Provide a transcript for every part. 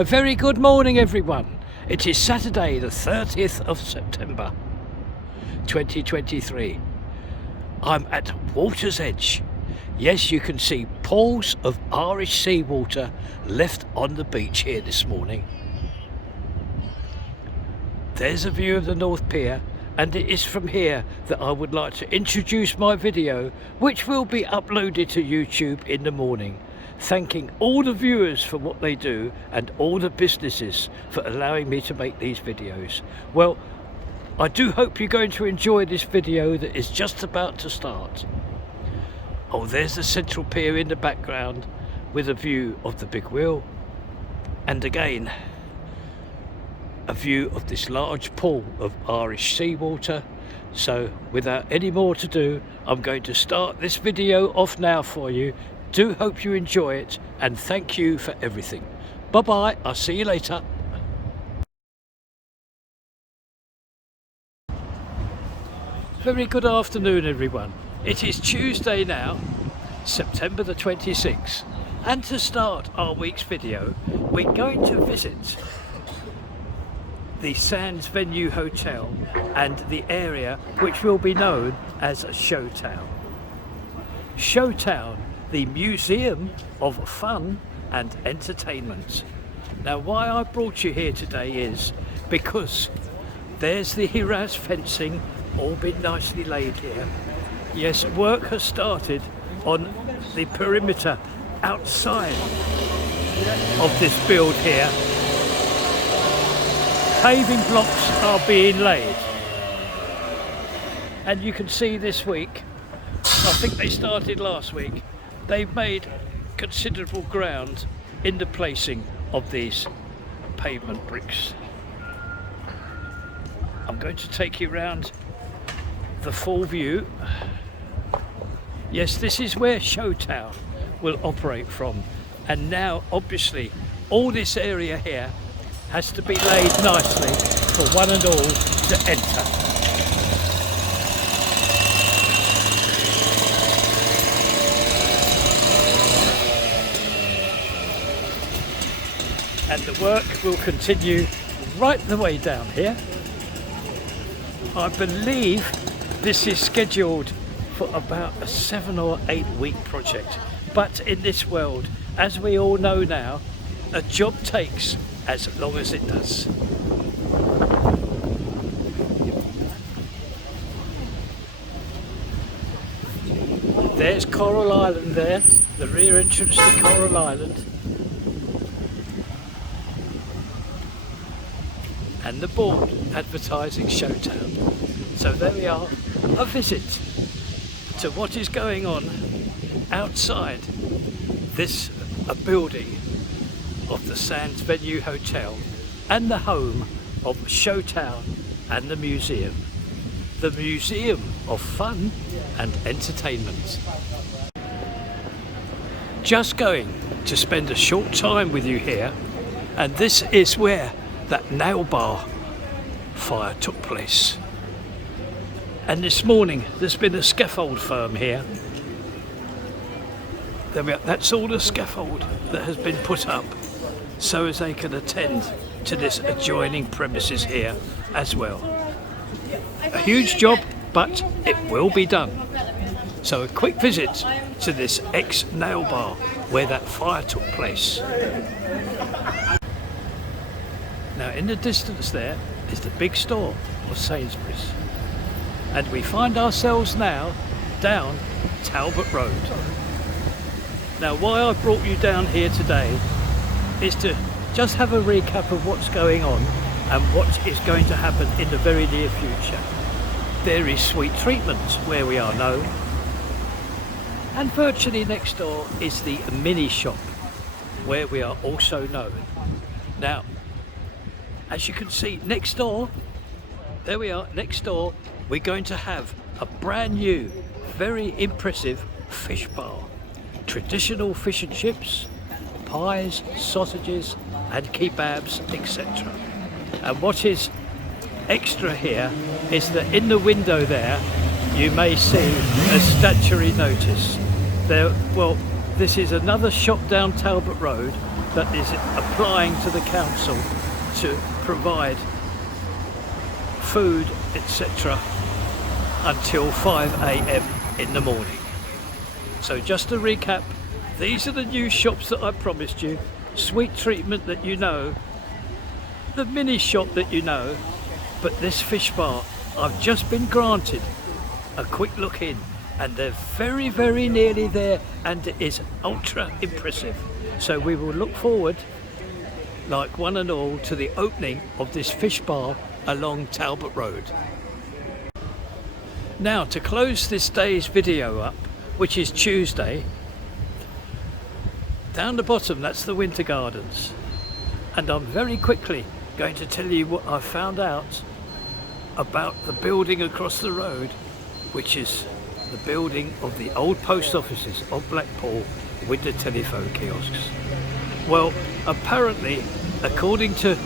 A very good morning, everyone. It is Saturday the 30th of September 2023. I'm at Water's Edge. Yes, you can see pools of Irish seawater left on the beach here this morning. There's a view of the North Pier, and it is from here that I would like to introduce my video, which will be uploaded to YouTube in the morning, thanking all the viewers for what they do and all the businesses for allowing me to make these videos. Well, I do hope you're going to enjoy this video that is just about to start. Oh, there's the central pier in the background with a view of the big wheel, and again a view of this large pool of Irish seawater. So without any more to do, I'm going to start this video off now for you. Do hope you enjoy it, and thank you for everything. Bye bye, I'll see you later. Very good afternoon, everyone. It is Tuesday now, September the 26th, and to start our week's video, we're going to visit the Sands Venue Hotel and the area which will be known as Showtown. Showtown, the Museum of Fun and Entertainment. Now, why I brought you here today is because there's the Hiraz fencing, all been nicely laid here. Yes, work has started on the perimeter outside of this build here. Paving blocks are being laid, and you can see this week, I think they started last week, they've made considerable ground in the placing of these pavement bricks. I'm going to take you around the full view. Yes, this is where Showtown will operate from, and now obviously all this area here has to be laid nicely for one and all to enter. And the work will continue right the way down here. I believe this is scheduled for about a 7 or 8 week project, but in this world, as we all know now, a job takes as long as it does. There's Coral Island there, the rear entrance to Coral Island. And the board advertising Showtown. So there we are, a visit to what is going on outside this building of the Sands Venue Hotel and the home of Showtown and the museum. The Museum of Fun and Entertainment. Just going to spend a short time with you here, and this is where that nail bar fire took place. And this morning there's been a scaffold firm here. That's all the scaffold that has been put up so as they can attend to this adjoining premises here as well. A huge job, but it will be done. So a quick visit to this ex-nail bar where that fire took place. Now in the distance there is the big store of Sainsbury's, and we find ourselves now down Talbot Road. Now why I brought you down here today is to just have a recap of what's going on and what is going to happen in the very near future. There is Sweet Treatment where we are known, and virtually next door is the mini shop where we are also known. Now, as you can see next door, there we are, next door, we're going to have a brand new, very impressive fish bar. Traditional fish and chips, pies, sausages and kebabs, etc. And what is extra here is that in the window there you may see a statutory notice. Well, this is another shop down Talbot Road that is applying to the council to provide food, etc. until 5 AM in the morning. So just to recap, these are the new shops that I promised you. Sweet Treatment that you know, the mini shop that you know, but this fish bar, I've just been granted a quick look in, and they're very nearly there, and it is ultra impressive. So we will look forward, like one and all, to the opening of this fish bar along Talbot Road. Now, to close this day's video up, which is Tuesday, down the bottom, that's the Winter Gardens. And I'm very quickly going to tell you what I found out about the building across the road, which is the building of the old post offices of Blackpool with the telephone kiosks. Well, apparently, according to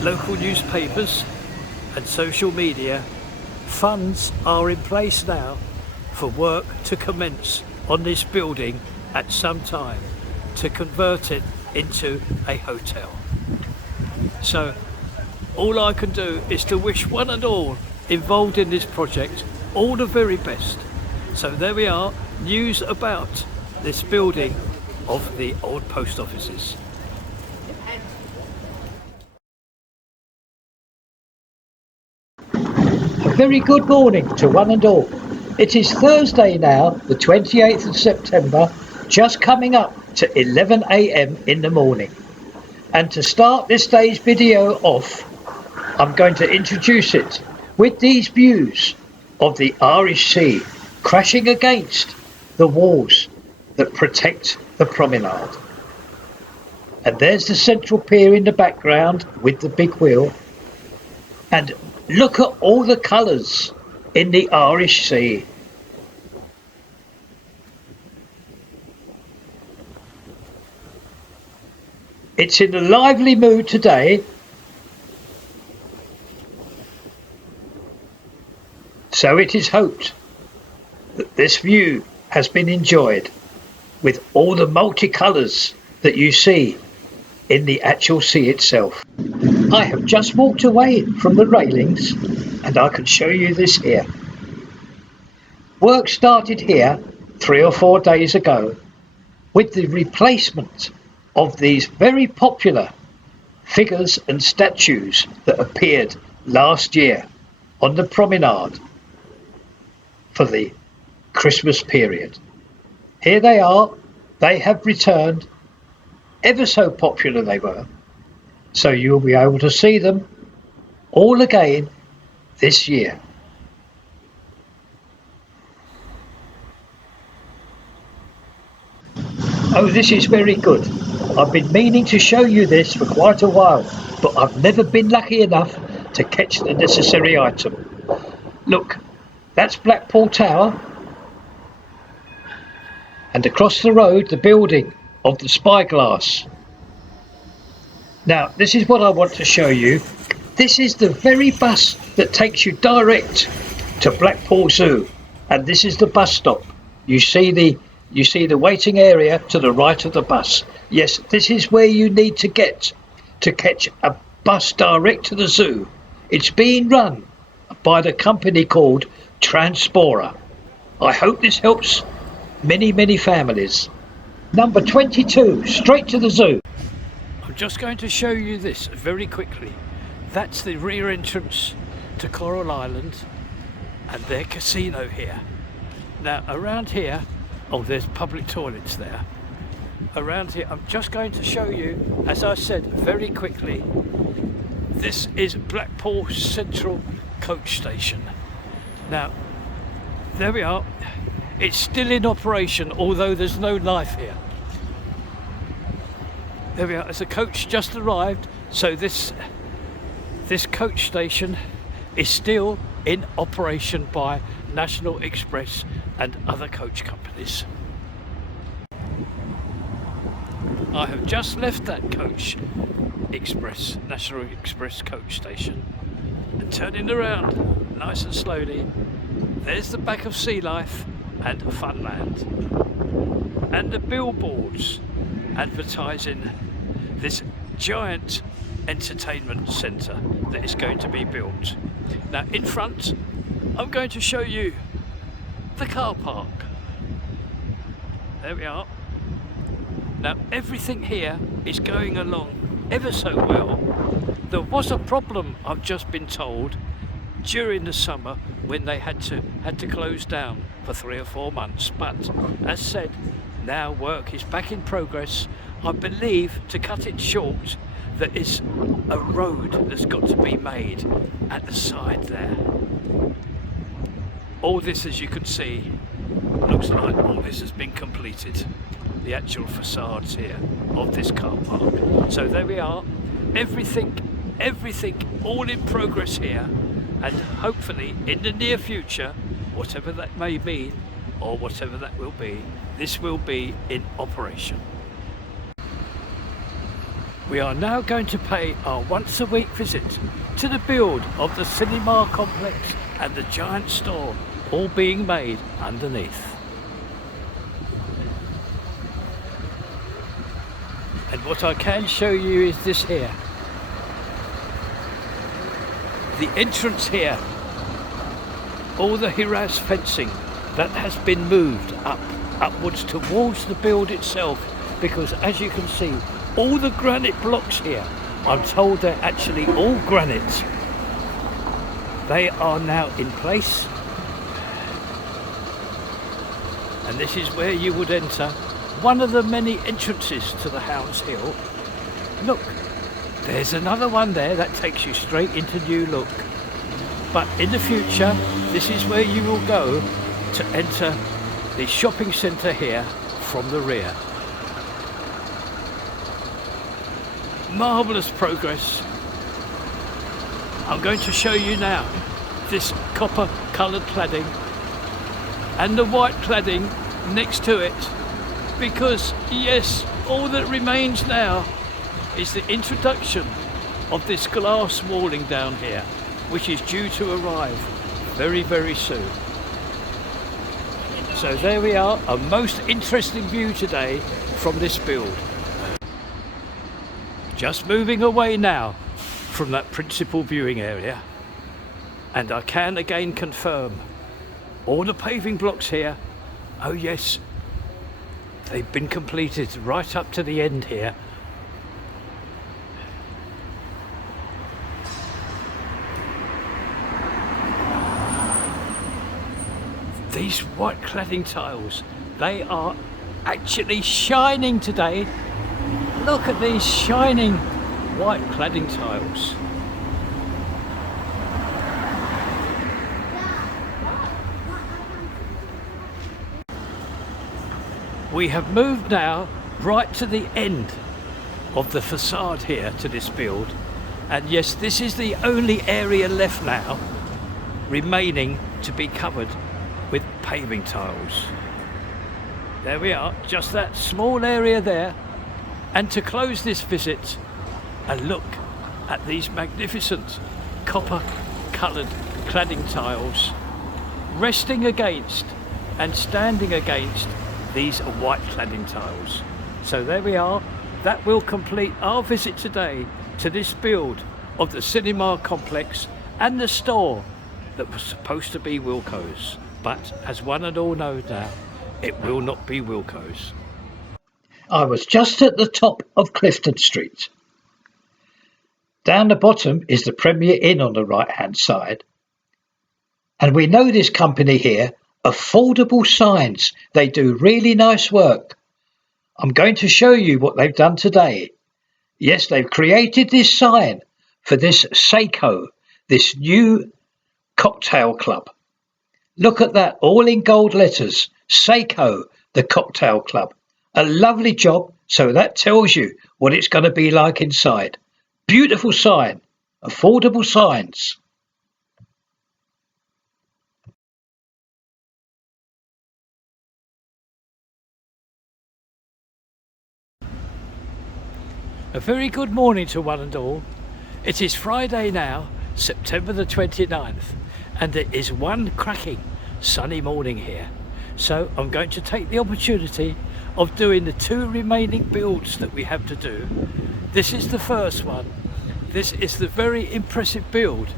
local newspapers and social media, funds are in place now for work to commence on this building at some time to convert it into a hotel. So all I can do is to wish one and all involved in this project all the very best. So there we are, news about this building of the old post offices. A very good morning to one and all. It is Thursday now, the 28th of September, just coming up to 11 AM in the morning. And to start this day's video off, I'm going to introduce it with these views of the Irish Sea crashing against the walls that protect the promenade. And there's the central pier in the background with the big wheel. And look at all the colours in the Irish Sea. It's in a lively mood today. So it is hoped that this view has been enjoyed with all the multicolours that you see in the actual sea itself. I have just walked away from the railings and I can show you this here. Work started here 3 or 4 days ago with the replacement of these very popular figures and statues that appeared last year on the promenade for the Christmas period. Here they are. They have returned. Ever so popular they were. So you'll be able to see them all again this year. Oh, this is very good. I've been meaning to show you this for quite a while, but I've never been lucky enough to catch the necessary item. Look, that's Blackpool Tower. And across the road, the building of the Spyglass. Now, this is what I want to show you. This is the very bus that takes you direct to Blackpool Zoo. And this is the bus stop. You see the waiting area to the right of the bus. Yes, this is where you need to get to catch a bus direct to the zoo. It's being run by the company called Transpora. I hope this helps many families. Number 22, straight to the zoo. I'm just going to show you this very quickly. That's the rear entrance to Coral Island and their casino here. Now around here, oh, there's public toilets there. Around here, I'm just going to show you, as I said, very quickly, this is Blackpool Central Coach Station. Now, there we are. It's still in operation, although there's no life here. There we are, as a coach just arrived, so this coach station is still in operation by National Express and other coach companies. I have just left that National Express coach station, and turning around nice and slowly, there's the back of Sea Life and Funland, and the billboards advertising this giant entertainment centre that is going to be built. Now in front, I'm going to show you the car park. There we are. Now everything here is going along ever so well. There was a problem, I've just been told, during the summer when they had to close down for 3 or 4 months, but as said, now work is back in progress. I believe, to cut it short, there is a road that's got to be made at the side there. All this, as you can see, looks like all this has been completed, the actual facades here of this car park. So there we are, everything all in progress here, and hopefully in the near future, whatever that may mean or whatever that will be, this will be in operation. We are now going to pay our once a week visit to the build of the cinema complex and the giant store, all being made underneath. And what I can show you is this here. The entrance here, all the harass fencing that has been moved upwards towards the build itself, because as you can see, all the granite blocks here, I'm told they're actually all granite. They are now in place, and this is where you would enter one of the many entrances to the Hounds Hill. Look, there's another one there that takes you straight into New Look. But in the future, this is where you will go to enter the shopping centre here from the rear. Marvellous progress. I'm going to show you now this copper coloured cladding and the white cladding next to it, because yes, all that remains now is the introduction of this glass walling down here, which is due to arrive very, very soon. So there we are, a most interesting view today from this build. Just moving away now from that principal viewing area, and I can again confirm all the paving blocks here, oh yes, they've been completed right up to the end here. These white cladding tiles, they are actually shining today. Look at these shining white cladding tiles. We have moved now right to the end of the facade here to this build, and yes, this is the only area left now remaining to be covered with paving tiles. There we are, just that small area there. And to close this visit, a look at these magnificent copper coloured cladding tiles resting against and standing against these white cladding tiles. So there we are, that will complete our visit today to this build of the cinema complex and the store that was supposed to be Wilko's. But as one and all know now, it will not be Wilko's. I was just at the top of Clifton Street. Down the bottom is the Premier Inn on the right hand side. And we know this company here, Affordable Signs. They do really nice work. I'm going to show you what they've done today. Yes, they've created this sign for this Seiko, this new cocktail club. Look at that, all in gold letters, Seiko, the cocktail club. A lovely job, so that tells you what it's going to be like inside. Beautiful sign, Affordable Signs. A very good morning to one and all. It is Friday now, September the 29th, and it is one cracking sunny morning here. So I'm going to take the opportunity of doing the 2 remaining builds that we have to do. This is the first one. This is the very impressive build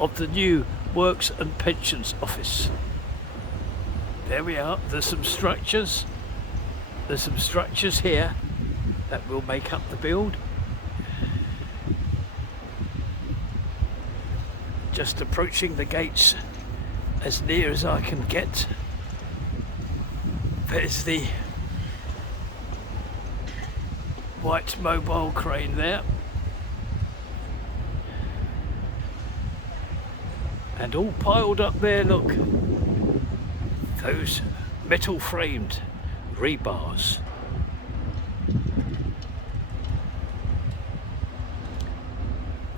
of the new Works and Pensions Office. There we are. There's some structures. There's some structures here that will make up the build. Just approaching the gates as near as I can get. There's the white mobile crane there. And all piled up there, look, those metal framed rebars.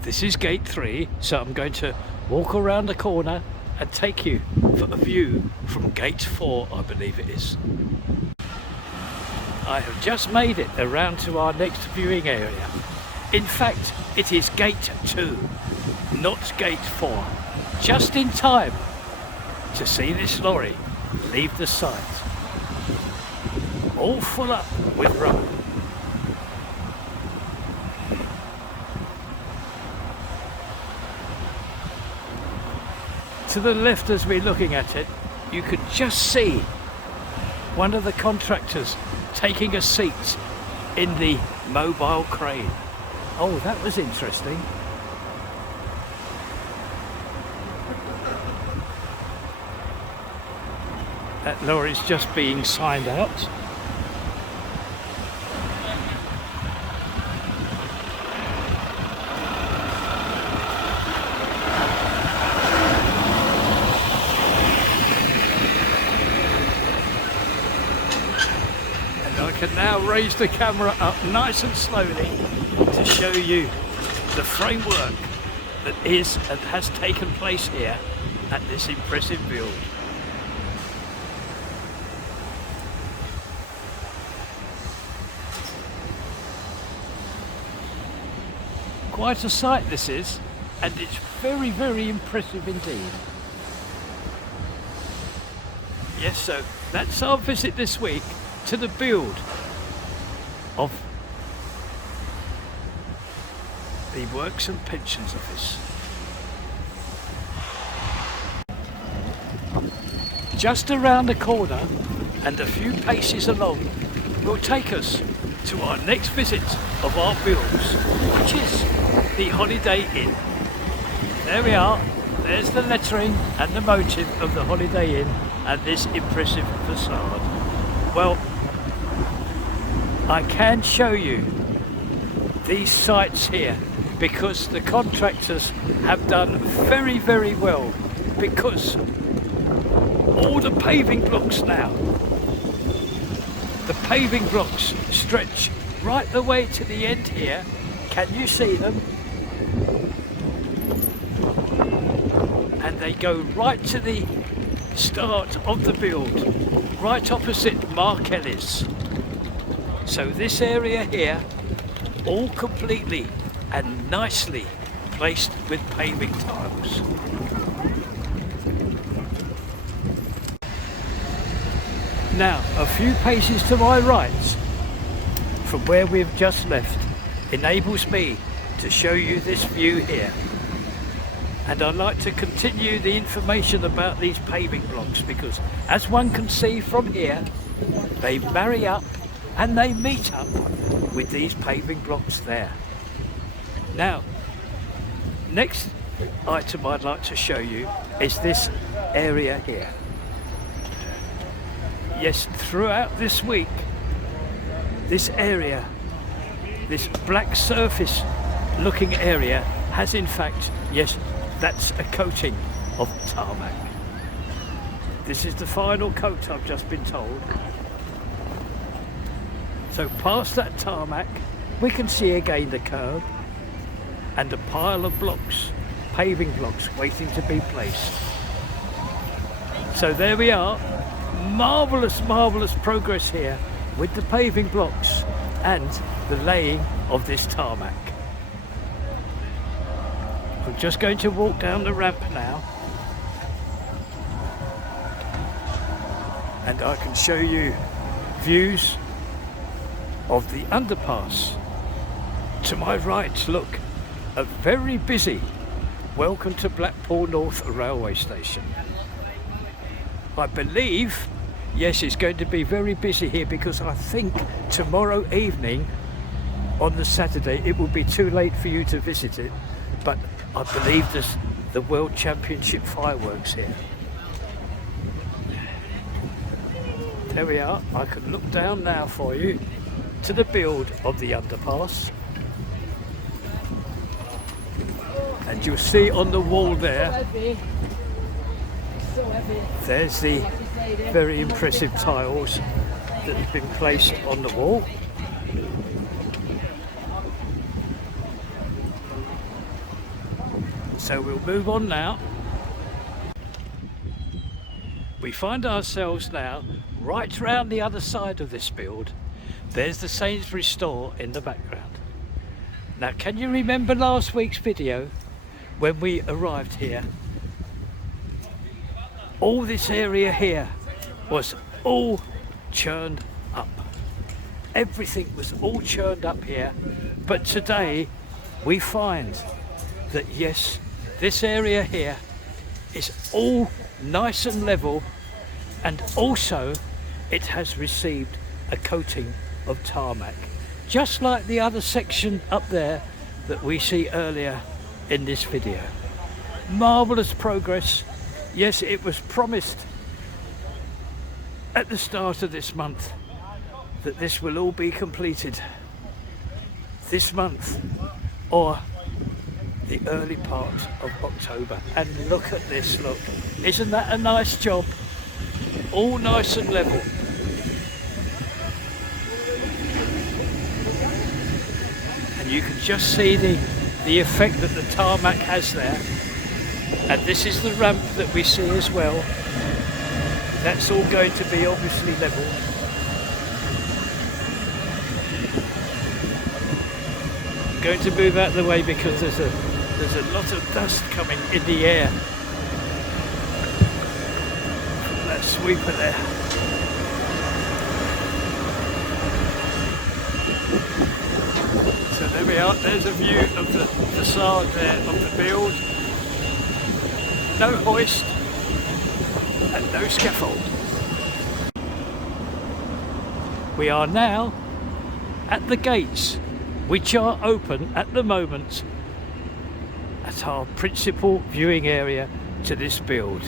This is gate 3, so I'm going to walk around the corner and take you for a view from gate 4, I believe it is. I have just made it around to our next viewing area. In fact, it is gate 2, not gate 4. Just in time to see this lorry leave the site. All full up with rubble. To the left as we're looking at it, you can just see one of the contractors taking a seat in the mobile crane. Oh, that was interesting. That lorry's just being signed out. And I can now raise the camera up nice and slowly to show you the framework that is and has taken place here at this impressive build. Quite a sight this is, and it's very, very impressive indeed. Yes, so that's our visit this week to the build of the Works and Pensions Office. Just around the corner and a few paces along will take us to our next visit of our builds, which is the Holiday Inn. There we are. There's the lettering and the motive of the Holiday Inn and this impressive facade. Well, I can show you these sites here because the contractors have done very, very well, because all the paving blocks now, the paving blocks stretch right the way to the end here. Can you see them? And they go right to the start of the build, right opposite Mark Ellis. So this area here, all completely and nicely placed with paving tiles. Now, a few paces to my right, from where we've just left, enables me to show you this view here. And I'd like to continue the information about these paving blocks because, as one can see from here, they marry up and they meet up with these paving blocks there. Now, next item I'd like to show you is this area here. Yes, throughout this week, this area, this black surface looking area has in fact, yes, that's a coating of tarmac. This is the final coat, I've just been told. So past that tarmac, we can see again the curb and a pile of blocks, paving blocks waiting to be placed. So there we are, marvellous, marvellous progress here with the paving blocks and the laying of this tarmac. I'm just going to walk down the ramp now and I can show you views of the underpass. To my right, look, a very busy welcome to Blackpool North railway station. I believe, yes, it's going to be very busy here because I think tomorrow evening on the Saturday it will be too late for you to visit it, but I believe there's the World Championship fireworks here. There we are. I can look down now for you to the build of the underpass, and you'll see on the wall there, there's the very impressive tiles that have been placed on the wall. So we'll move on now. We find ourselves now right round the other side of this build. There's the Sainsbury's store in the background. Now, can you remember last week's video when we arrived here? All this area here was all churned up. Everything was all churned up here. But today we find that yes, this area here is all nice and level, and also it has received a coating of tarmac, just like the other section up there that we see earlier in this video. Marvellous progress. Yes, it was promised at the start of this month that this will all be completed this month or the early part of October. And look at this, look. Isn't that a nice job? All nice and level. And you can just see the effect that the tarmac has there. And this is the ramp that we see as well. That's all going to be obviously level. I'm going to move out of the way because there's a lot of dust coming in the air from that sweeper there. So there we are, there's a view of the facade there of the build. No hoist and no scaffold. We are now at the gates, which are open at the moment at our principal viewing area to this build.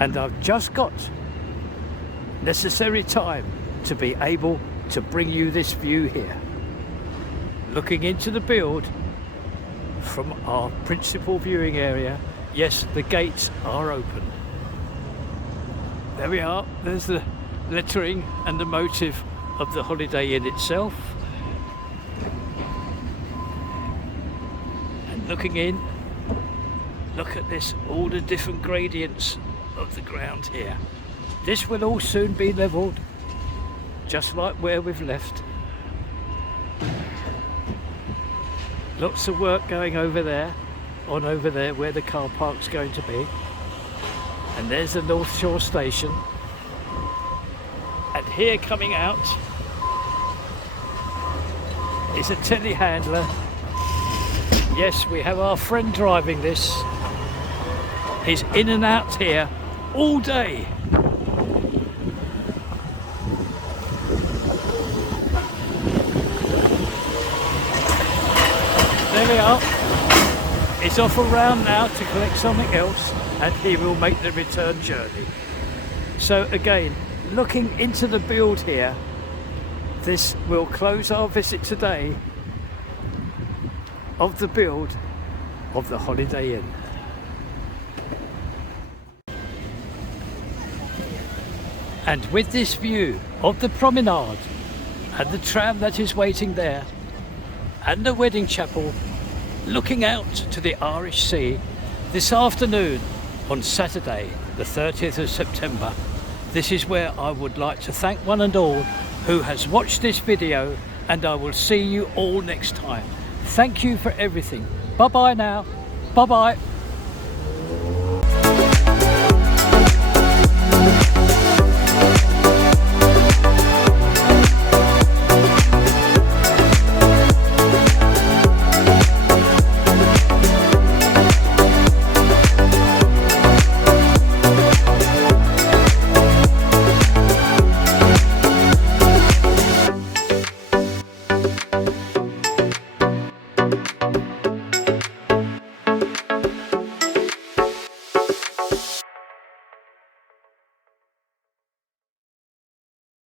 And I've just got necessary time to be able to bring you this view here, looking into the build from our principal viewing area. Yes, the gates are open. There we are, there's the lettering and the motive of the Holiday Inn itself. And looking in, look at this, all the different gradients of the ground here. This will all soon be levelled, just like where we've left. Lots of work going over there, on over there where the car park's going to be. And there's the North Shore station. And here coming out is a telehandler. Yes, we have our friend driving this. He's in and out here all day. There we are. He's off around now to collect something else, and he will make the return journey. So again, looking into the build here, this will close our visit today of the build of the Holiday Inn. And with this view of the promenade and the tram that is waiting there and the wedding chapel, looking out to the Irish Sea, this afternoon on Saturday the 30th of September, this is where I would like to thank one and all who has watched this video, and I will see you all next time. Thank you for everything. Bye bye now. Bye bye.